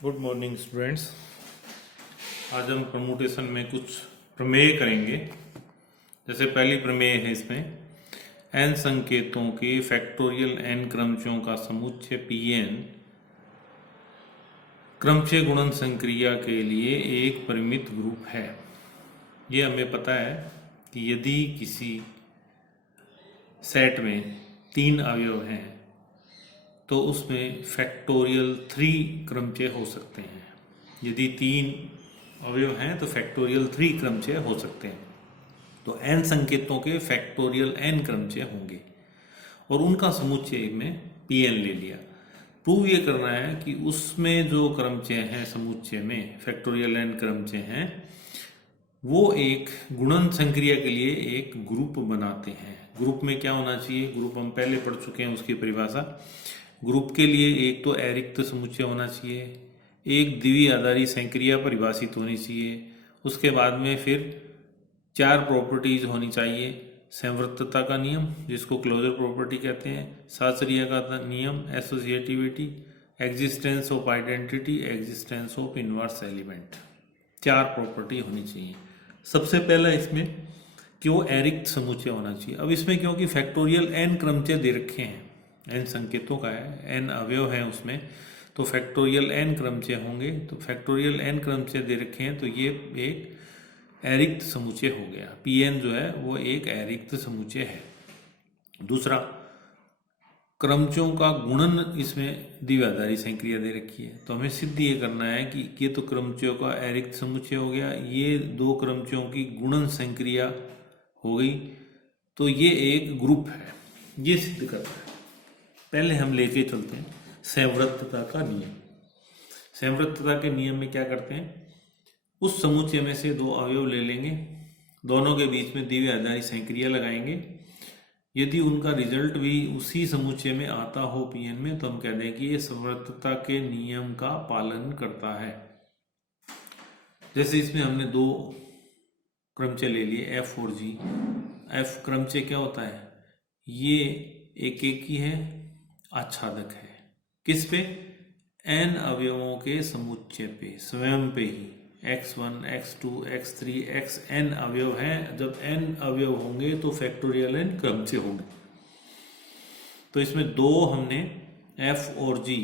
Good morning students. आज हम permutation में कुछ प्रमेय करेंगे। जैसे पहली प्रमेय है इसमें n संकेतों के फैक्टोरियल n क्रमचयों का समुच्चय Pn क्रमचय गुणन संक्रिया के लिए एक परिमित ग्रुप है। ये हमें पता है कि यदि किसी सेट में 3 अवयव हैं तो उसमें फैक्टोरियल 3 क्रमचय हो सकते हैं। यदि 3 अवयव हैं तो फैक्टोरियल 3 क्रमचय हो सकते हैं। तो n संकेतों के फैक्टोरियल n क्रमचय होंगे और उनका समुच्चय में Pn ले लिया। प्रूव ये करना है कि उसमें जो क्रमचय हैं समुच्चय में फैक्टोरियल n क्रमचय हैं वो एक गुणन संक्रिया के लिए एक ग्रुप बनाते हैं। ग्रुप में क्या होना चाहिए? ग्रुप हम पहले पढ़ चुके हैं, उसकी परिभाषा। ग्रुप के लिए एक तो अरिक्त समुच्चय होना चाहिए, एक द्विआधारी संक्रिया परिभाषित होनी चाहिए, उसके बाद में फिर 4 प्रॉपर्टीज होनी चाहिए। संवृत्तता का नियम जिसको क्लोजर प्रॉपर्टी कहते हैं, साचर्य का नियम associativity, existence of identity, existence of inverse element. 4 property होनी चाहिए। सबसे पहला इसमें कि वो अरिक्त समुच्चय होना चाहिए। अब इसमें क्योंकि फैक्टोरियल n क्रमचय दे रखे हैं, n संकेतों का है, n अवयव है उसमें, तो फैक्टोरियल n क्रमचय होंगे। तो फैक्टोरियल n क्रमचय दे रखे हैं तो ये एक अरिक्त समुच्चय हो गया। Pn जो है वो एक अरिक्त समुच्चय है। दूसरा, क्रमचयों का गुणन इसमें द्विआधारी संक्रिया दे रखी है, तो हमें सिद्ध ये करना है कि ये तो क्रमचयों का अरिक्त समुच्चय हो गया, ये 2 क्रमचयों की गुणन संक्रिया हो गई, तो ये एक ग्रुप है। ये सिद्ध करना है। पहले हम लेके चलते हैं संवृत्तता का नियम। संवृत्तता के नियम में क्या करते हैं? उस समुच्चय में से 2 अवयव ले लेंगे, दोनों के बीच में द्विआधारी संक्रिया लगाएंगे। यदि उनका रिजल्ट भी उसी समुच्चय में आता हो Pn में, तो हम कह दें कि ये संवृत्तता के नियम का पालन करता है। जैसे इसमें हमने 2 क्रमचय ले लिए f और g। f क्रमचय क्या होता है? ये एक ही है, आच्छादक है। किस पे? n अवयवों के समुच्चय पे, स्वयं पे ही। x1, x2, x3, xn अवयव हैं। जब n अवयव होंगे तो फैक्टोरियल n क्रमचय होंगे। तो इसमें 2 हमने f और g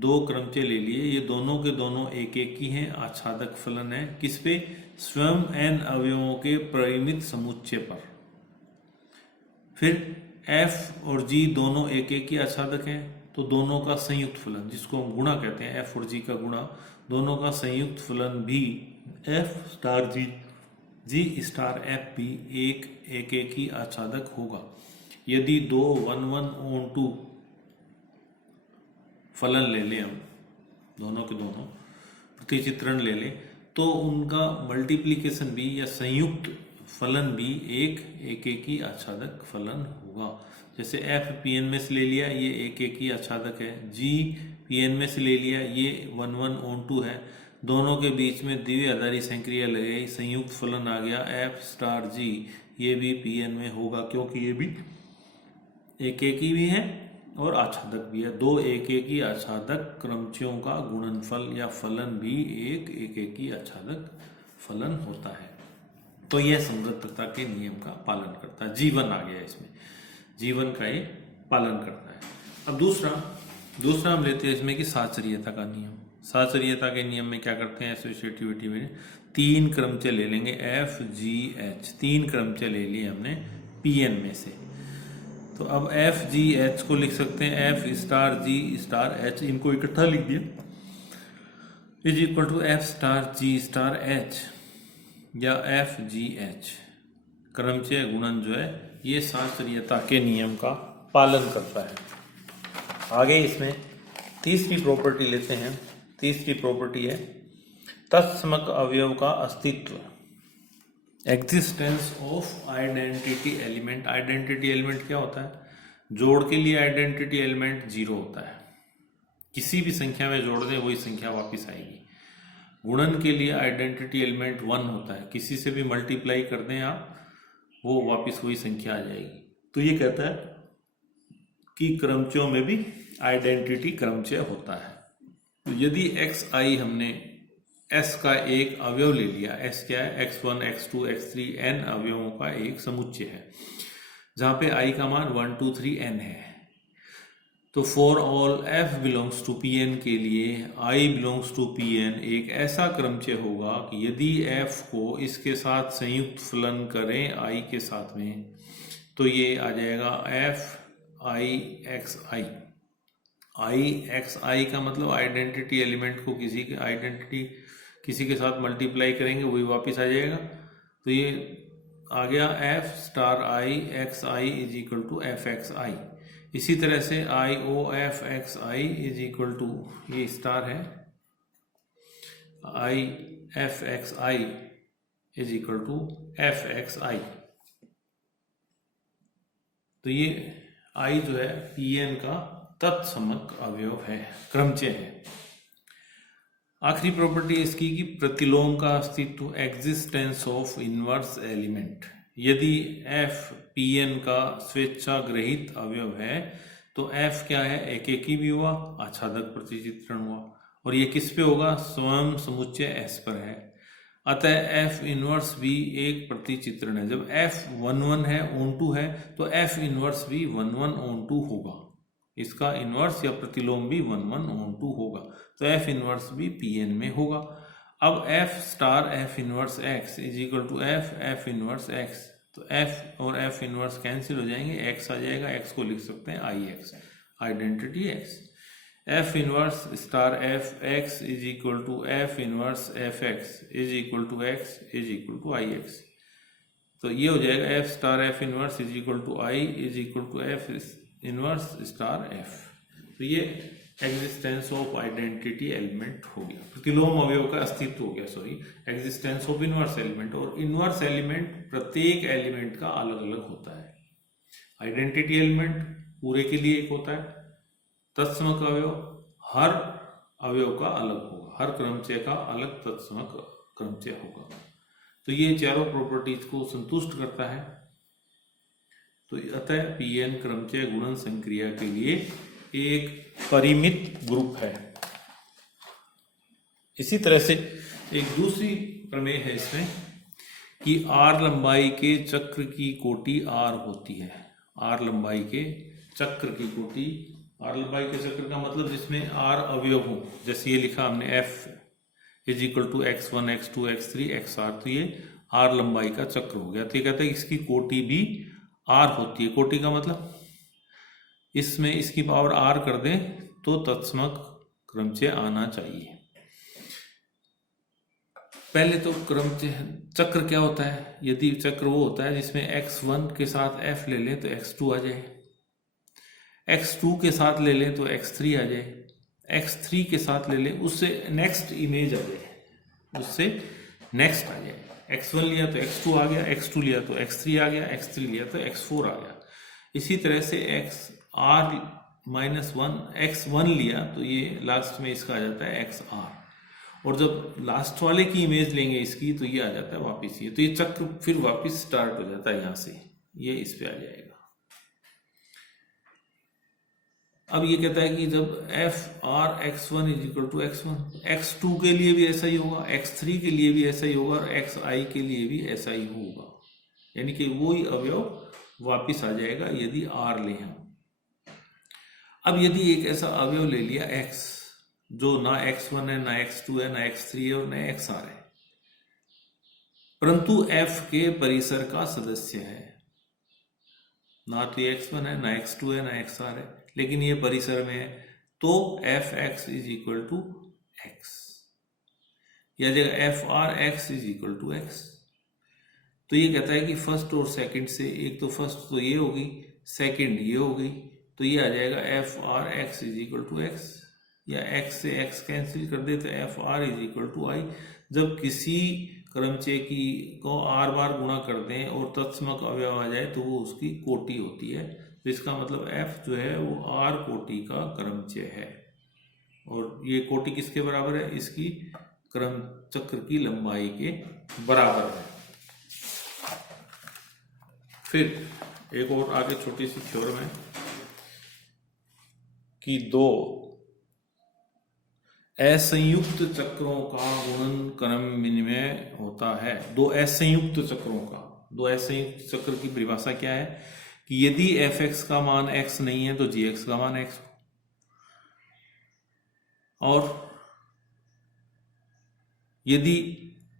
2 क्रमचय ले लिए। ये दोनों के दोनों एक ही हैं, आच्छादक फलन है। किस पे? स्वयं n अवयवों के परिमित समुच्चय पर। फिर f और g दोनों एक ही आच्छादक हैं, तो दोनों का संयुक्त फलन जिसको हम गुणा कहते हैं, f और g का गुणा, दोनों का संयुक्त फलन भी f star g star f भी एक ही आच्छादक होगा। यदि 2 1:1 फलन ले लें, हम दोनों के दोनों प्रतिचित्रण ले लें, तो उनका मल्टीप्लिकेशन भी या संयुक्त फलन भी एक ही आच्छादक फलन होगा। जैसे f Pn में से ले लिया, ये एक ही आच्छादक है। g Pn में से ले लिया, ये 1:1 है। दोनों के बीच में द्विआधारी संक्रिया लगाई, संयुक्त फलन आ गया f स्टार g। ये भी Pn में होगा क्योंकि ये भी एक ही भी है और आच्छादक भी है। 2 एक ही आच्छादक क्रमचयों का गुणनफल या फलन भी एक ही आच्छादक फलन होता है। तो यह संवृत्तता के नियम का पालन करता है। जीवन आ गया इसमें, जीवन का ये पालन करता है। अब दूसरा हम लेते हैं इसमें कि साचर्यता का नियम। साचर्यता के नियम में क्या करते हैं? एसोसिएटिविटी में 3 क्रमचय ले लेंगे, f g h। 3 क्रमचय ले लिए हमने Pn में से। तो अब f g h को लिख सकते हैं f star g star h, इनको इकट्ठा लिख दिया, is equal to f star g star h या f g h। क्रमचय गुणन जो है ये साचर्यता के नियम का पालन करता है। आगे इसमें तीसरी प्रॉपर्टी लेते हैं। तीसरी प्रॉपर्टी है तत्समक अवयव का अस्तित्व, existence of identity element. Identity element क्या होता है? जोड़ के लिए आइडेंटिटी एलिमेंट 0 होता है। किसी भी संख्या में जोड़ दें वही संख्या वापस आएगी। गुणन के लिए आइडेंटिटी एलिमेंट 1 होता है। किसी से भी मल्टीप्लाई कर दें आप, वो वापस वही संख्या आ जाएगी। तो ये कहता है कि क्रमचयों में भी आइडेंटिटी क्रमचय होता है। तो यदि एक्स आई हमने एस का एक अवयव ले लिया, एस क्या है, x1 x2 x3 n अवयवों का एक समुच्चय है जहां पे i का मान 1 2 3 n है। तो for all f belongs to pn के लिए i बिलोंग्स टू pn एक ऐसा क्रमचय होगा कि यदि f को इसके साथ संयुक्त फलन करें i के साथ में, तो ये आ जाएगा f i x i। i x i का मतलब आइडेंटिटी एलिमेंट को किसी के साथ मल्टीप्लाई करेंगे वही वापस आ जाएगा। तो ये आ गया f star i x i is equal to f x i. इसी तरह से i o f x i is equal to, ये स्टार है, i f x i is equal to f x i. तो ये i जो है pn का तत्समक अवयव है, क्रमचय है। आखिरी प्रॉपर्टी इसकी कि प्रतिलोम का अस्तित्व, एग्जिस्टेंस ऑफ इनवर्स एलिमेंट। यदि f pn का स्वेच्छाग्रहित अवयव है तो f क्या है, एकेकी भी हुआ, आच्छादक प्रतिचित्रण हुआ, और ये किस पे होगा, स्वयं समुच्चय s पर है। अतः f इनवर्स भी एक प्रतिचित्रण है। जब f 1 1 है, ऑन 2 है, तो f इनवर्स भी 1 1 ऑन 2 होगा। इसका इनवर्स या प्रतिलोम भी 1 1 ऑन 2 होगा, तो f इनवर्स भी pn में होगा। अब f star f inverse x is equal to f inverse x, तो f और f इनवर्स कैंसिल हो जाएंगे, x आ जाएगा, x को लिख सकते हैं ix, identity x। f inverse star f x is equal to f inverse f x is equal to x is equal to ix। तो ये हो जाएगा f star f inverse is equal to i is equal to f inverse star f। तो ये existence of identity element हो गया, प्रतिलोम अवयव का अस्तित्व हो गया, sorry, existence of inverse element. और इनवर्स एलिमेंट प्रत्येक एलिमेंट का अलग अलग होता है। आइडेंटिटी एलिमेंट पूरे के लिए एक होता है, तत्समक अवयव हर अवयव का अलग होगा, हर क्रमचय का अलग तत्समक क्रमचय होगा। तो ये चारों प्रॉपर्टीज को संतुष्ट करता है। तो अतः pn क्रमचय गुणन संक्रिया के लिए एक परिमित ग्रुप है। इसी तरह से एक दूसरी प्रमेय है इसमें कि r लंबाई के चक्र की कोटि r होती है। r लंबाई के चक्र की कोटि, r लंबाई के चक्र का मतलब जिसमें r अवयव हो, जैसे ये लिखा हमने f is equal to x1 x2 x3 xr, तो ये r लंबाई का चक्र हो गया। तो ये कहते हैं इसकी कोटि भी r होती है। कोटि का मतलब इसमें इसकी पावर r कर दें तो तत्समक क्रमचय आना चाहिए। पहले तो क्रमचय चक्र क्या होता है, यदि चक्र वो होता है जिसमें x1 के साथ f ले लें तो x2 आ जाए, x2 के साथ ले लें तो x3 आ जाए, x3 के साथ ले लें उससे नेक्स्ट इमेज आ जाए, उससे नेक्स्ट आ जाए। x1 लिया तो x2 आ गया, x2 लिया तो x3 आ गया, x3 लिया तो x4 आ गया। इसी तरह से xr माइनस 1 x1 लिया तो ये लास्ट में इसका आ जाता है xr, और जब लास्ट वाले की इमेज लेंगे इसकी तो ये आ जाता है वापिस ये, तो ये चक्र फिर वापिस स्टार्ट हो जाता है, यहाँ से ये इस पे आ जाएगा। अब ये कहता है कि जब f r x1 is equal to x1, x2 के लिए भी ऐसा ही होगा, x3 के लिए भी ऐसा ही होगा, और xi के लिए भी ऐसा ही होगा, यानी कि वो ही अवयव वापिस आ जाएगा यदि r ले हम। अब यदि एक ऐसा अवयव ले लिया x जो ना x1 है, ना x2 है, ना x3 है और ना xr है, परंतु f के परिसर का सदस्य है, ना तो x1 है, ना x2 है, ना xr है, लेकिन ये परिसर में है, तो fx is equal to x, या जगह fr(x) is equal to x। तो ये कहता है कि फर्स्ट और सेकंड से, एक तो फर्स्ट तो ये होगी, सेकंड ये हो गई, तो ये आ जाएगा fr(x) is equal to x, या x से x कैंसिल कर दे तो fr is equal to i। जब किसी क्रमचय की को r बार गुणा कर दें और तत्समक अवयव आ जाए तो वो उसकी कोटि होती है। तो इसका मतलब f जो है वो r कोटि का क्रमचय है, और ये कोटि किसके बराबर है, इसकी क्रम चक्र की लंबाई के बराबर है। फिर एक और आगे छोटी सी थ्योरम है कि दो असंयुक्त चक्रों का गुणन क्रम विनिमय होता है। दो असंयुक्त चक्रों का, दो असंयुक्त चक्र की परिभाषा क्या है कि यदि एफ एक्स का मान एक्स नहीं है तो जी एक्स का मान एक्स हो, और यदि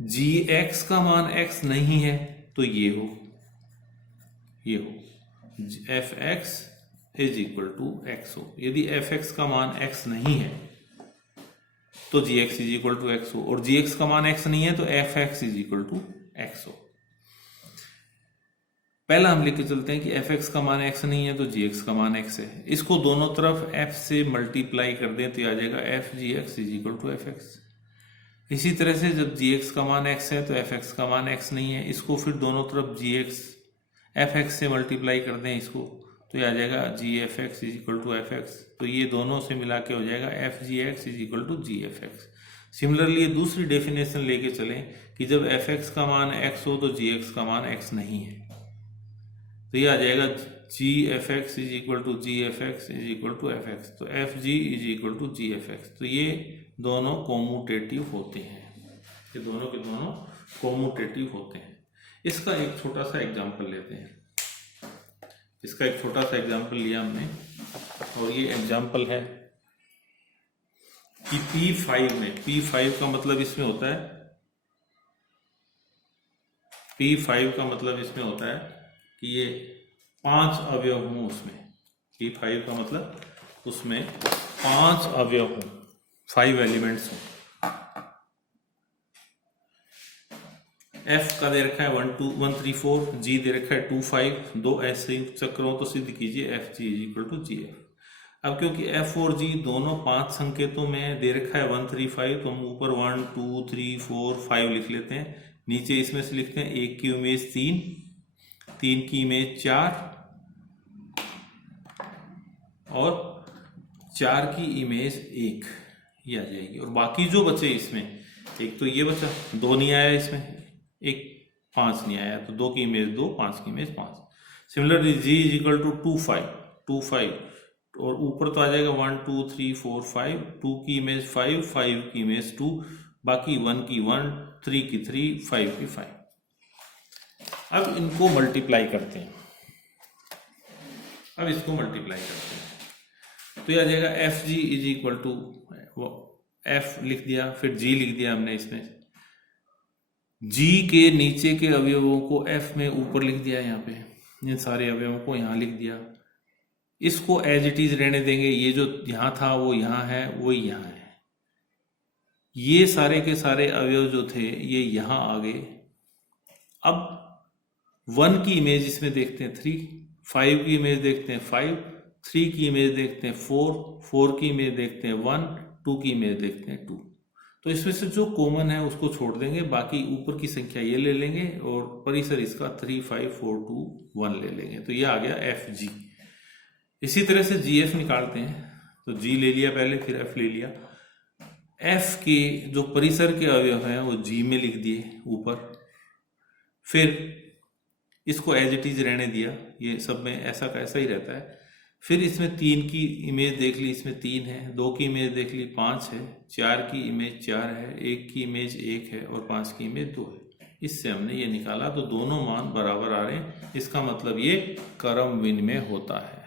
जी एक्स का मान एक्स नहीं है तो ये हो f x is equal to x हो। यदि एफ एक्स का मान एक्स नहीं है तो g x is equal to x हो, और जी एक्स का मान एक्स नहीं है तो f x is equal to x हो। पहला हम लिख के चलते हैं कि एफ एक्स का मान एक्स नहीं है तो जी एक्स का मान एक्स है। इसको दोनों तरफ एफ से मल्टीप्लाई कर दें तो आ जाएगा f g x is equal to f x. इसी तरह से जब जी एक्स का मान एक्स है तो एफ एक्स का मान एक्स नहीं है, इसको फिर दोनों तरफ जी एक्स एफ एक्स से मल्टीप्लाई कर दें इसको तो ये आ जाएगा g f x is equal to f x. तो ये दोनों से मिला के हो जाएगा f g x is equal to g f x. Similarly दूसरी डेफिनेशन लेके चलें कि जब एफ एक्स का मान एक्स हो तो जी एक्स का मान एक्स नहीं है, तो ये आ जाएगा g f x is equal to g f x is equal to f x. तो f g is equal to g f x. तो ये दोनों कोमूटेटिव होते हैं, ये दोनों के दोनों कोमूटेटिव होते हैं। इसका एक छोटा सा एग्जाम्पल लेते हैं। इसका एक छोटा सा एग्जाम्पल लिया हमने, और ये एग्जाम्पल है कि P5 में, P5 का मतलब इसमें होता है, P5 का मतलब इसमें होता है कि ये 5 अवयव हों उसमें। P5 का मतलब उसमें 5 अवयव हों, 5 एलिमेंट्स हों। एफ का दे रखा है 1 2 1 3 4, जी दे रखा है 2 5, दो ऐसे चक्रों तो सिद्ध कीजिए f g is equal to g f. अब क्योंकि एफ और जी दोनों 5 संकेतों में दे रखा है 1 3 5, तो हम ऊपर 1 2 3 4 5 लिख लेते हैं, नीचे इसमें से लिखते हैं एक की इमेज 3, 3 की इमेज 4 और 4 की इमेज 1, ये आ जाएगी। और बाकी जो बचे इसमें, एक तो ये बचा, 2 नहीं आया इसमें, एक 5 नहीं आया, तो 2 की इमेज 2, 5 की image 5। Similarly g is equal to 2 5, और ऊपर तो आ जाएगा 1 2 3 4 5, 2 की इमेज 5, 5 की इमेज 2, बाकी 1 की 1, 3 की 3, 5 की 5। अब इनको मल्टीप्लाई करते हैं, अब इसको मल्टीप्लाई करते हैं तो यह आ जाएगा f g is equal to, f लिख दिया, फिर जी लिख दिया हमने इसमें, जी के नीचे के अवयवों को एफ में ऊपर लिख दिया, यहाँ पे इन सारे अवयवों को यहाँ लिख दिया। इसको एज इट इज रहने देंगे, ये जो यहाँ था वो यहाँ है, वो यहाँ है। ये सारे के सारे अवयव जो थे ये यहाँ आ गए। अब 1 की इमेज इसमें देखते हैं 3, 5 की इमेज देखते हैं 5, 3 की इमेज देखते हैं 4, 4 की इमेज देखते हैं 1, 2 की इमेज देखते हैं 2। तो इसमें से जो कॉमन है उसको छोड़ देंगे, बाकी ऊपर की संख्या ये ले लेंगे और परिसर इसका 3 5 4 2 1 ले लेंगे। तो ये आ गया एफ जी। इसी तरह से जी एफ निकालते हैं, तो जी ले लिया पहले, फिर एफ ले लिया। एफ के जो परिसर के अवयव हैं वो जी में लिख दिए ऊपर, फिर इसको एज इट इज रहने दिया, ये सब में ऐसा का ऐसा ही रहता है। फिर इसमें 3 की इमेज देख ली, इसमें 3 है, 2 की इमेज देख ली 5 है, 4 की इमेज 4 है, 1 की इमेज 1 है और 5 की इमेज 2 है। इससे हमने ये निकाला, तो दोनों मान बराबर आ रहे हैं, इसका मतलब ये क्रम विनिमय होता है।